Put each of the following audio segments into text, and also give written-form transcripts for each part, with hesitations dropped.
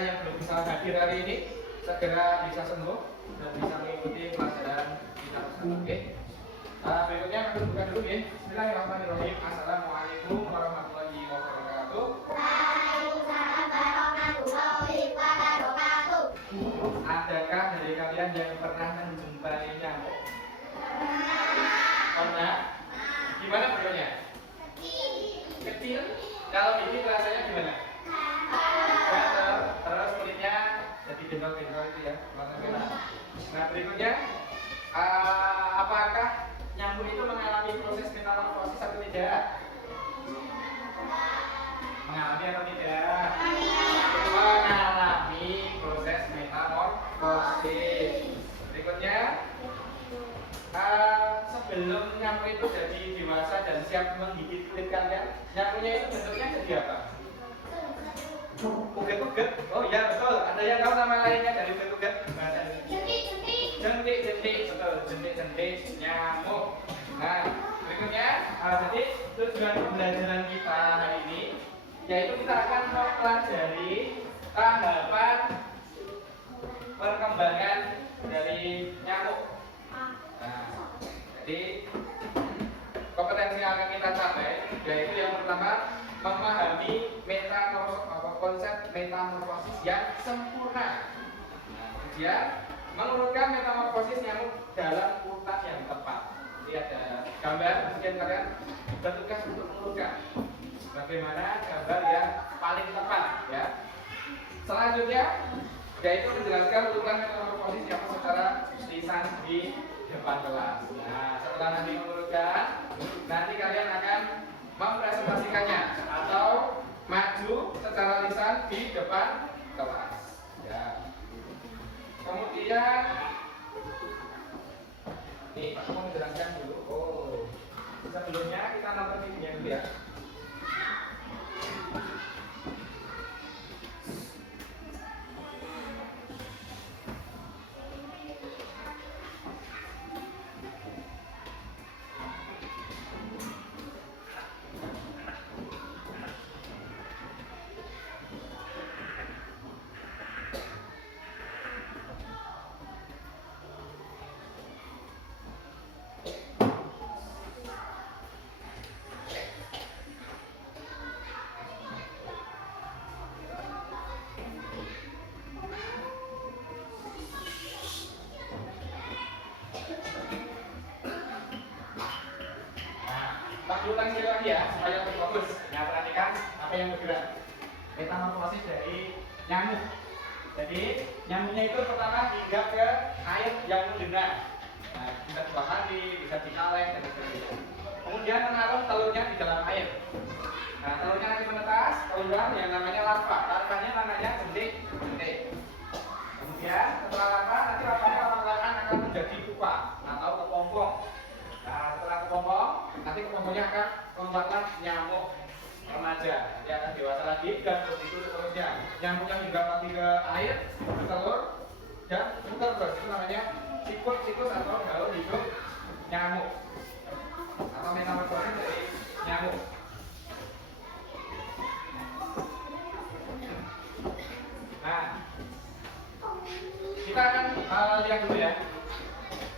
yang belum bisa hadir hari ini segera bisa sembuh dan bisa mengikuti pelajaran kita bersama. Oke. Berikutnya kami buka dulu ya. Bismillahirrahmanirrahim. Assalamualaikum warahmatullahi wabarakatuh. Waalaikumsalam warahmatullahi wabarakatuh. Adakah dari kalian yang pernah menjumpai nyamuk? Pernah? Gimana bentuknya? Kecil. Kalau ini rasanya gimana? Gatal. Terus kulitnya jadi gendol-gendol itu ya, warna merah. Nah berikutnya, apakah nyamuk itu mengalami proses metamorfosis atau tidak? Mengalami atau tidak? Mengalami proses metamorfosis. Berikutnya, sebelum nyamuk itu jadi dewasa dan siap menggigit kulit kalian, nyamuknya itu bentuknya jadi apa? Uget-uget. Oh iya betul. Ada yang tahu nama lainnya dari uget-uget? Jentik-jentik. Betul. Jentik-jentik nyamuk. Nah berikutnya, jadi tujuan pembelajaran kita hari ini yaitu kita akan mempelajari tahapan perkembangan dari nyamuk. Nah, jadi kompetensi yang akan kita capai yaitu yang pertama memahami konsep metamorfosis yang sempurna. Nah, kemudian mengurutkan metamorfosis nyamuk dalam urutan yang tepat. Jadi ada gambar, kemudian kalian bertugas untuk mengurutkan bagaimana gambar yang paling tepat ya. Selanjutnya yaitu menjelaskan urutan metamorfosis nyamuk secara lisan di depan kelas. Nah, setelah nanti mengurutkan, nanti kalian akan mempresentasikannya atau maju secara lisan di depan kelas. Ya. Kemudian, nih aku mau menjelaskan dulu. Oh, sebelumnya kita nonton videonya dulu ya. Ulang sekali lagi ya supaya lebih fokus. Nah perhatikan apa yang bergerak. Metamorfosis dari nyamuk. Jadi nyamuknya itu pertama hinggap ke air yang menggenang. Nah, bisa dua kali, bisa dikaleng dan sebagainya. Kemudian menaruh telurnya di dalam air. Nah telurnya nanti menetas keluar yang namanya larva. Larvanya namanya jentik-jentik. Kemudian setelah larva nanti larvanya perlahan akan menjadi pupa atau kepompong. Nah setelah kepompong nanti kepompongnya akan keluarlah nyamuk remaja. Dia akan dewasa lagi dan begitu seterusnya. Nyamuknya juga mati ke air, bertelur dan muter terus. Itu namanya siklus atau gaul hidup nyamuk atau metamorfosis dari nyamuk. Nah kita akan lihat dulu ya.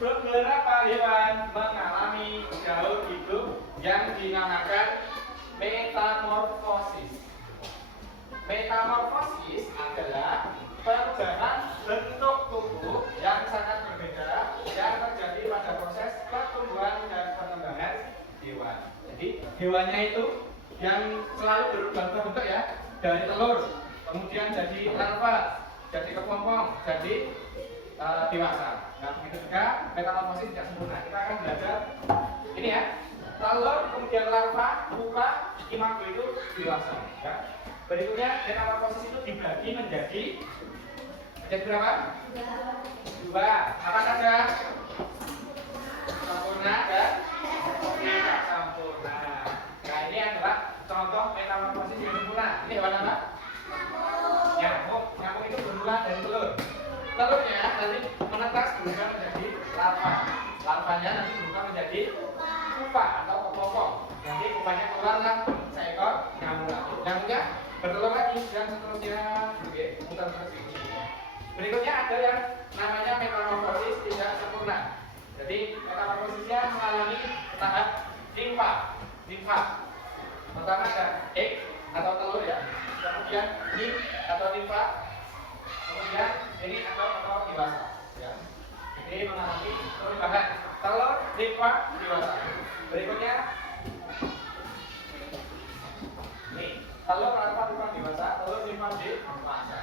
Beberapa hewan mengalami gaul hidup yang dinamakan metamorfosis. Metamorfosis adalah perubahan bentuk tubuh yang sangat berbeda yang terjadi pada proses pertumbuhan dan perkembangan hewan. Jadi hewannya itu yang selalu berubah bentuk ya, dari telur, kemudian jadi larva, jadi kepompong, jadi dewasa. Nah begitu juga metamorfosis tidak sempurna. Kita akan belajar ini ya, telur, kemudian larva, pupa, imago itu dewasa. Ya. Berikutnya metamorfosis itu dibagi menjadi berapa? Dua. Apa saja? Sempurna dan tidak sempurna. Nah ini adalah contoh metamorfosis yang sempurna. Ini hewan apa? Nyamuk. Nyamuk itu bermula dari telur. Telurnya nanti menetas berubah menjadi larva. Larvanya nanti berubah menjadi pupa atau kepompong. Nanti pupanya keluarlah seekor nyamuk lagi. Nyamuknya bertelur lagi dan seterusnya. Oke, tersembunyi. Berikutnya ada yang namanya metamorfosis tidak sempurna. Jadi metamorfosisnya mengalami tahap limfa. Pertama ada egg atau telur ya, kemudian nymph atau limfa, kemudian ini atau dewasa. Ya. Ini mengalami perubahan telur, limfa, dewasa. Berikutnya nih, telur alfa limfa dewasa, telur limfa dewasa.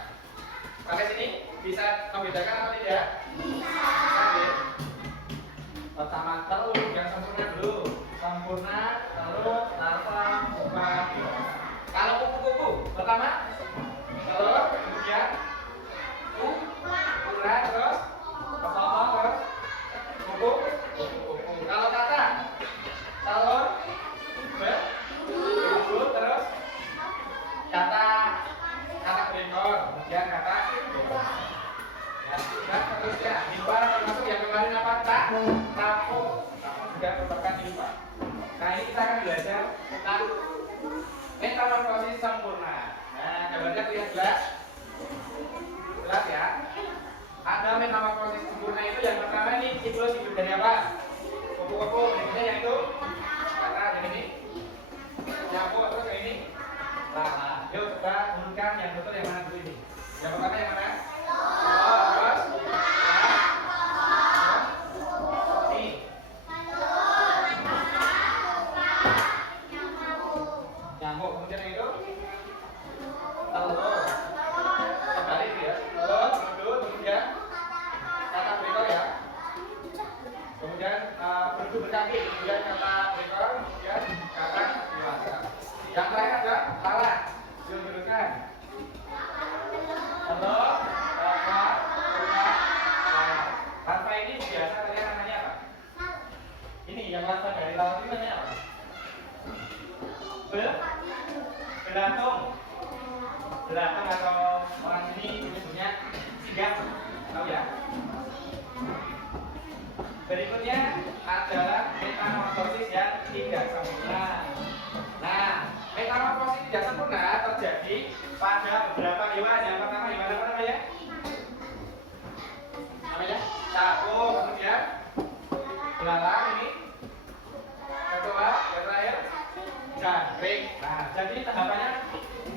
Sampai sini bisa membedakan atau tidak? Bisa. Pertama telur yang sempurna dulu. Sempurna, telur, larva, pupa, dewasa. Kalau kupu-kupu, pertama telur, kemudian pura, terus kepala, terus kupu. Kalau kata telur, kupu, terus kata berekor, kemudian kata ya, sudah terusnya limpa termasuk yang kemarin apa? Tapo juga merupakan limpa. Nah ini kita akan belajar tentang metamorfosis sempurna. Nah gambarnya terlihat jelas ya. Ada metamorfosis sempurna itu yang pertama ini siklus hidup dari apa? Kupu-kupu. Berikutnya yang itu kata yang ini nyamuk, terus yang ini lala. Yuk coba urutkan yang betul yang mana dulu ini. Yang pertama yang mana? Terus nyamuk, kemudian yang itu telur. Kembali ya, telur, kemudian kata berekor ya. Kemudian berdua berkaki, kemudian kata berekor, kemudian kata dewasa. Yang terakhir ada lalat. Yuk teruskan. Telur, larva, pupa, lalat. Larva ini biasa kalian namanya apa? Ini yang larva dari lalat ini namanya apa? Belatung atau orang sini menyebutnya sigap, tahu ya? Berikutnya adalah metamorfosis yang tidak sempurna. Nah, metamorfosis tidak sempurna terjadi pada beberapa hewan. Yang pertama hewan apa namanya? Capung, kemudian belalang ini. Kedua, yang terakhir jangkrik. Nah, jadi tahapannya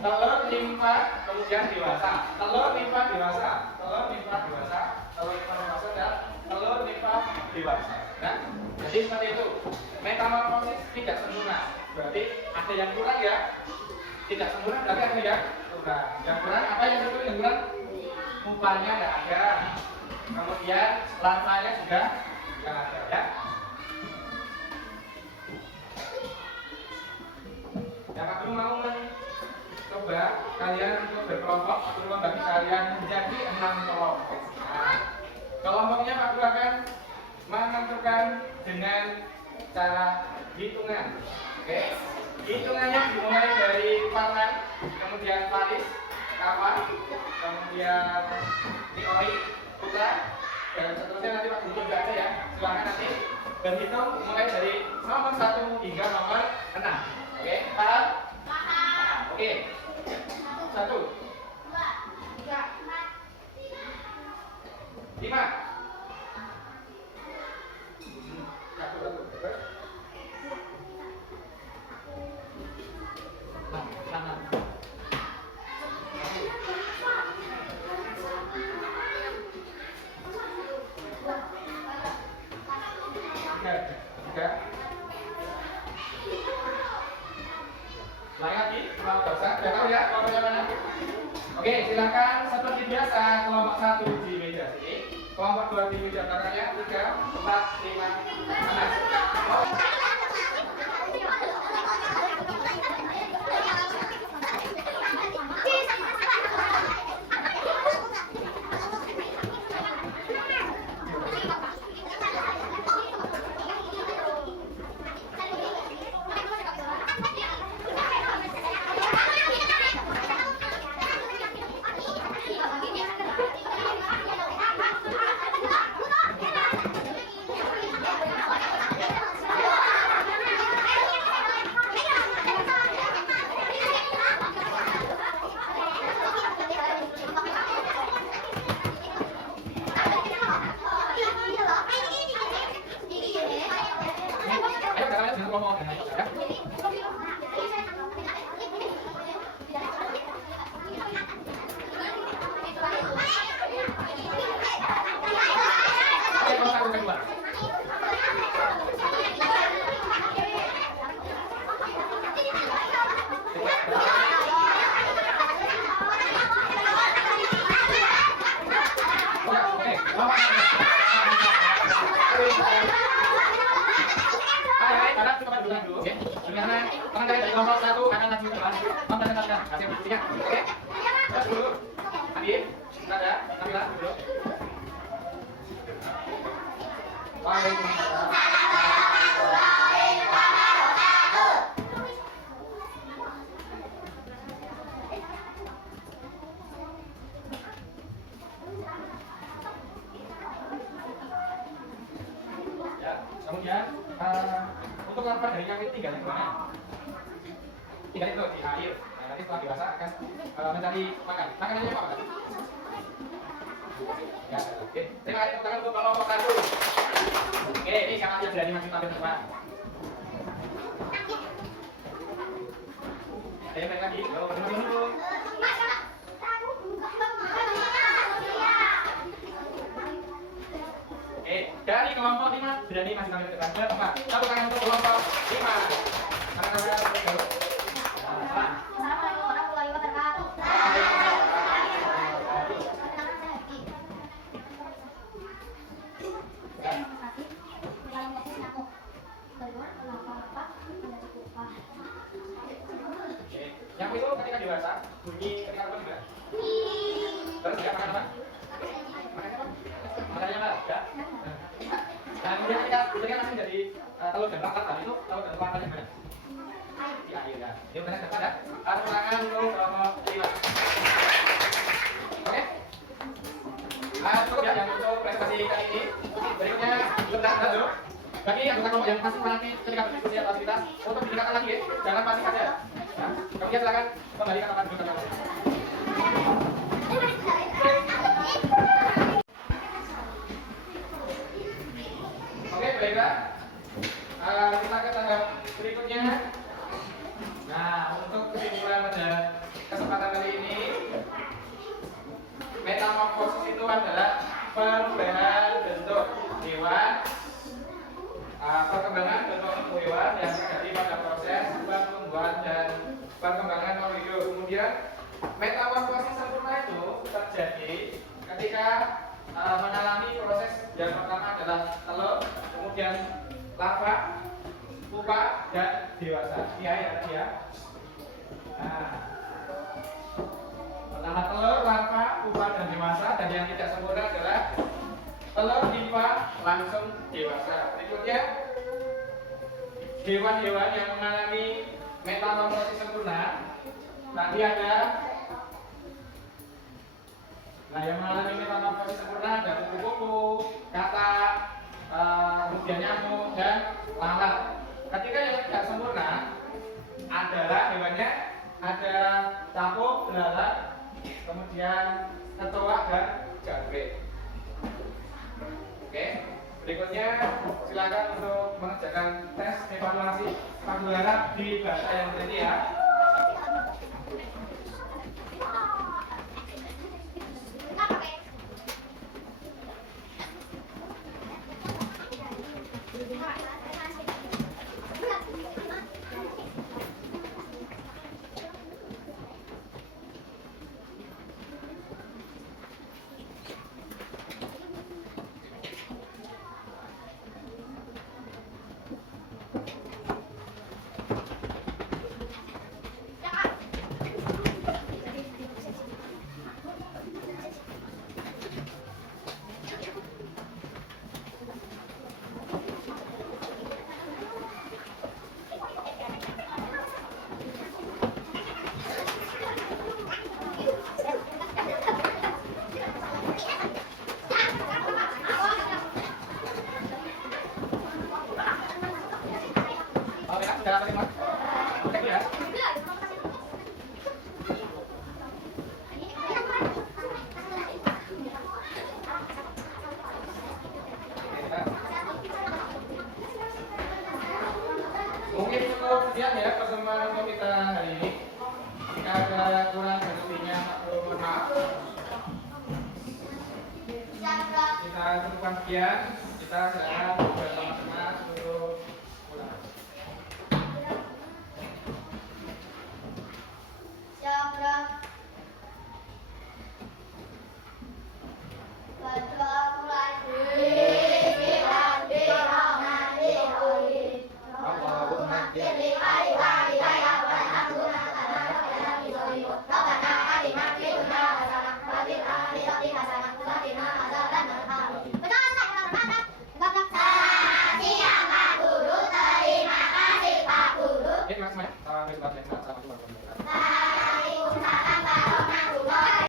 telur, limfa, kemudian dewasa. Telur, limfa, dewasa. Telur, limfa, dewasa. Telur, limfa, dewasa dan telur, limfa, dewasa. Nah, jadi seperti itu. Metamorfosis tidak sempurna. Berarti ada yang kurang ya. Tidak sempurna berarti ada yang kurang. Yang kurang apa yang betul yang kurang? Pupanya tidak ada. Kemudian larvanya juga tidak ada ya. Yang aku mau mencoba kalian untuk berkelompok, untuk membagi kalian menjadi 6 kelompok. Nah, kelompoknya aku akan menentukan dengan cara hitungan. Oke, hitungannya dimulai dari Farhan, kemudian Faris, Kapan, kemudian Teori, Putra, dan seterusnya nanti Pak Guru juga ada ya. Silakan nanti berhitung mulai dari nomor 1 hingga nomor 6. Oke, paham? Paham. Oke. 1, 2, 3, 4, 5. 1. Lain lagi, kelompok dosa, sudah tahu ya kelompoknya mana? Oke, silakan seperti biasa kelompok 1 di meja sini, kelompok 2 di meja belakangnya, 3, 4, 5, 6. keluar. Oke, bawa. Hai, sekarang kita duduk dulu, oke? Dengan tangan kalian dari kelompok 1 akan lanjut ke depan. Om dan kalian kasih buktinya, oke? Terus dulu, Adi, ada, Nabila, duduk. Waalaikumsalam. Ya, kemudian untuk lapar dari kami tinggal di mana? Tinggal itu di air. Nah, nanti setelah dewasa akan mencari makan. Makanannya apa? Ya, oke. Terima kasih tepuk tangan untuk kelompok 1. Oke, ini siapa yang berani masuk tampil depan? Ayo naik lagi. Yo, dulu. Oke, dari kelompok 5 berani masuk tampil depan. Keempat, tepuk tangan untuk kelompok 5. Mana-mana dulu. Assalamualaikum warahmatullahi wabarakatuh. Yang itu ketika dewasa, bunyi ketika apa juga? Terus dia makan apa? Makan apa? Makannya apa? Enggak? Nah, kemudian ketika langsung jadi telur dan pelakatan itu, telur dan pelakannya gimana? Di air ya. Ini udah depan ya. Tepuk tangan untuk kelompok 5. Oke? Cukup ya yang untuk prestasi kali ini. Berikutnya bentar dulu. Bagi anggota kelompok yang masih menanti ketika berdiskusi atau aktivitas untuk ditingkatkan lagi, jangan pasif saja. Ya. Kemudian silakan kembali ke tempat duduk. Oke, baiklah. Kita ke tahap berikutnya. Nah, untuk kesimpulan pada kesempatan kali ini, metamorfosis itu adalah perubahan bentuk hewan, perkembangan bentuk hewan yang terjadi pada proses pertumbuhan dan perkembangan makhluk hidup. Kemudian metamorfosis sempurna itu terjadi ketika mengalami proses yang pertama adalah telur, kemudian larva, pupa, dan dewasa. Ini ya tadi ya. Nah, pertama telur, larva, pupa, dan dewasa. Dan yang tidak sempurna adalah telur, nimfa, langsung dewasa. Berikutnya hewan-hewan yang mengalami metamorfosis sempurna. Tadi ada, nah yang mengalami metamorfosis sempurna ada kupu-kupu, katak, kemudian nyamuk dan lalat. Ketika yang tidak sempurna adalah hewannya ada capuk, belalang, kemudian kecoa dan jangkrik. Oke, berikutnya silakan untuk mengerjakan tes evaluasi pagelaran di bahasa yang tadi ya. Sudah dapat lima? Oke ya. Mungkin cukup sekian ya pertemuan untuk kita hari ini. Jika ada kurang dan lebihnya, mohon maaf. Kita cukupkan sekian. kita sekarang bersama